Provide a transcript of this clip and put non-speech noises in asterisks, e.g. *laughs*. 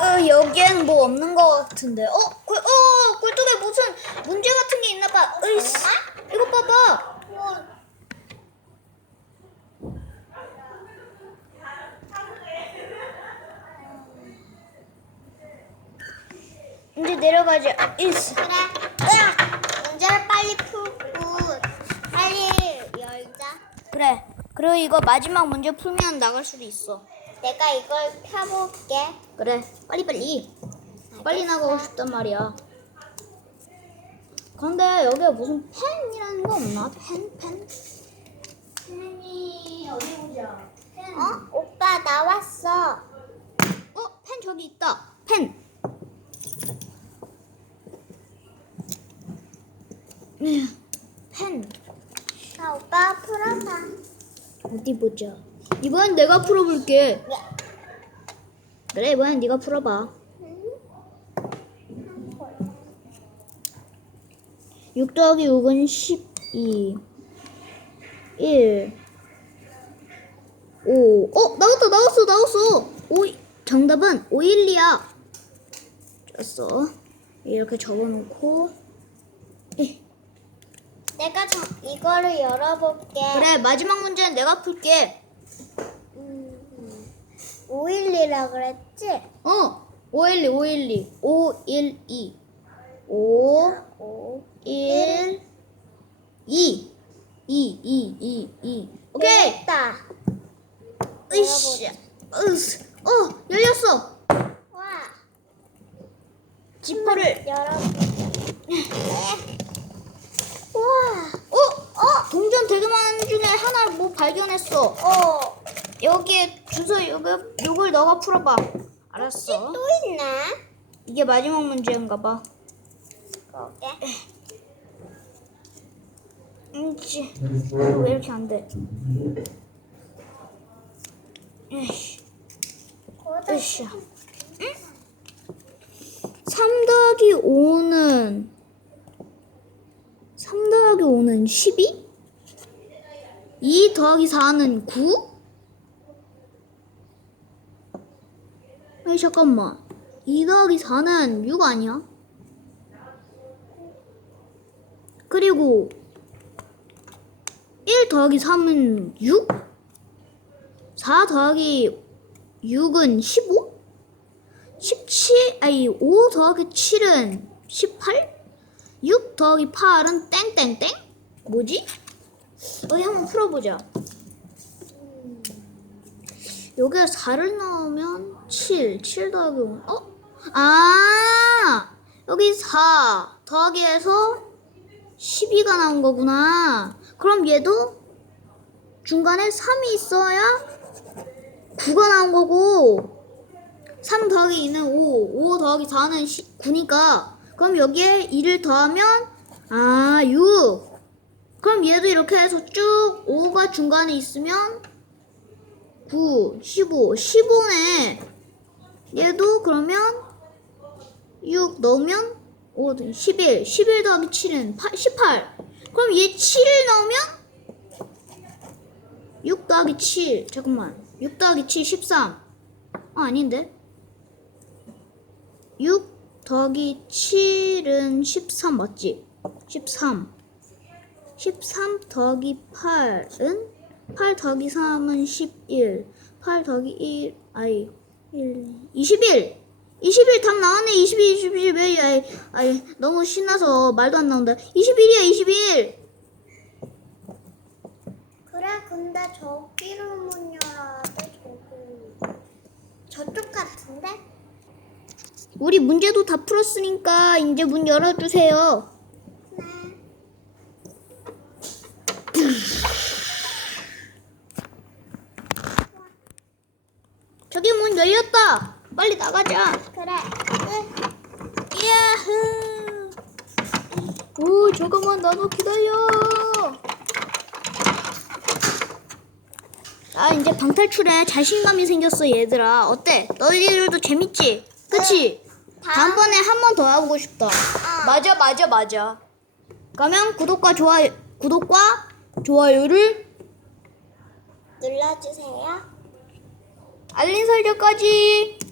어, 여기에는 뭐 없는 것 같은데. 어, 꿀, 어, 꿀뚝에 무슨 문제 같은 게 있나 봐. 으이씨, 이거 봐봐. 이제 내려가자. 으이씨. 그래. 으악! 문제를 빨리 풀고 빨리 열자. 그래. 그리고 이거 마지막 문제 풀면 나갈 수도 있어. 내가 이걸 펴볼게. 그래. 빨리 빨리. 빨리 나가고 싶단 말이야. 근데 여기에 무슨 펜이라는 거 없나? 펜, 펜? 펜이 어디 보자. 펜. 어? 오빠 나왔어. 어, 펜 저기 있다. 펜. 음, 펜. 자, 오빠 풀어봐. 어디 보자. 이번엔 내가 풀어볼게. 네. 그래, 이번엔 네가 풀어봐. 6 더하기 6은 12. 1. 5. 어, 나왔다, 나왔어, 나왔어. 5, 정답은 512야. 줬어. 이렇게 접어놓고. 에, 내가 저, 이거를 열어볼게. 그래, 마지막 문제는 내가 풀게. 음, 512라 그랬지? 어, 512, 512. 512. 5, 5. 1, 2. 2, 2, 2, 2. 오케이. 됐다. 으쌰. 으스. 어, 열렸어. 와. 지퍼를. 열어볼게. 우와. 어, 어, 동전 되게 많은 중에 하나 뭐 발견했어. 어. 여기에 주소 요거 요걸 너가 풀어봐. 알았어. 또 있네. 이게 마지막 문제인가 봐. 거기. 음치. 왜 이렇게 안 돼? 에이씨. 으쌰. 응? 3 더하기 5는 3 더하기 5는 12? 2 더하기 4는 9? 아니 잠깐만 2 더하기 4는 6 아니야? 그리고 1 더하기 3은 6? 4 더하기 6은 15? 17, 아니 5 더하기 7은 18? 6 더하기 8은 땡땡땡? 뭐지? 어디 한번 풀어보자. 여기에 4를 넣으면 7, 7 더하기 5. 어? 아! 여기 4 더하기 해서 12가 나온 거구나. 그럼 얘도 중간에 3이 있어야 9가 나온 거고 3 더하기 2는 5, 5 더하기 4는 9니까 그럼 여기에 2를 더하면 아 6. 그럼 얘도 이렇게 해서 쭉 5가 중간에 있으면 9, 15, 15네. 얘도 그러면 6 넣으면 5, 11, 11 더하기 7은 8, 18. 그럼 얘 7을 넣으면 6 더하기 7 잠깐만 6 더하기 7 13 아, 아닌데 6 더하기 7은 13 맞지? 13 13 더하기 8은 8 더하기 3은 11 8 더하기 1 아이 1 21 21 답 나왔네 21 21 왜 아이, 아이 너무 신나서 말도 안 나온다 21이야 21 그래, 근데 저기로 문 열어야 돼, 저기. 저쪽 같은데? 우리 문제도 다 풀었으니까 이제 문 열어주세요. 네. *laughs* 저기 문 열렸다. 빨리 나가자. 그래. 끝. 야후. 오, 잠깐만 나도 기다려. 나 이제 방탈출에 자신감이 생겼어, 얘들아. 어때? 너희들도 재밌지? 그치? 다음- 다음번에 한 번 더 하고 싶다. 맞아, 맞아, 맞아. 그러면 구독과 좋아요, 구독과 좋아요를 눌러주세요. 알림 설정까지.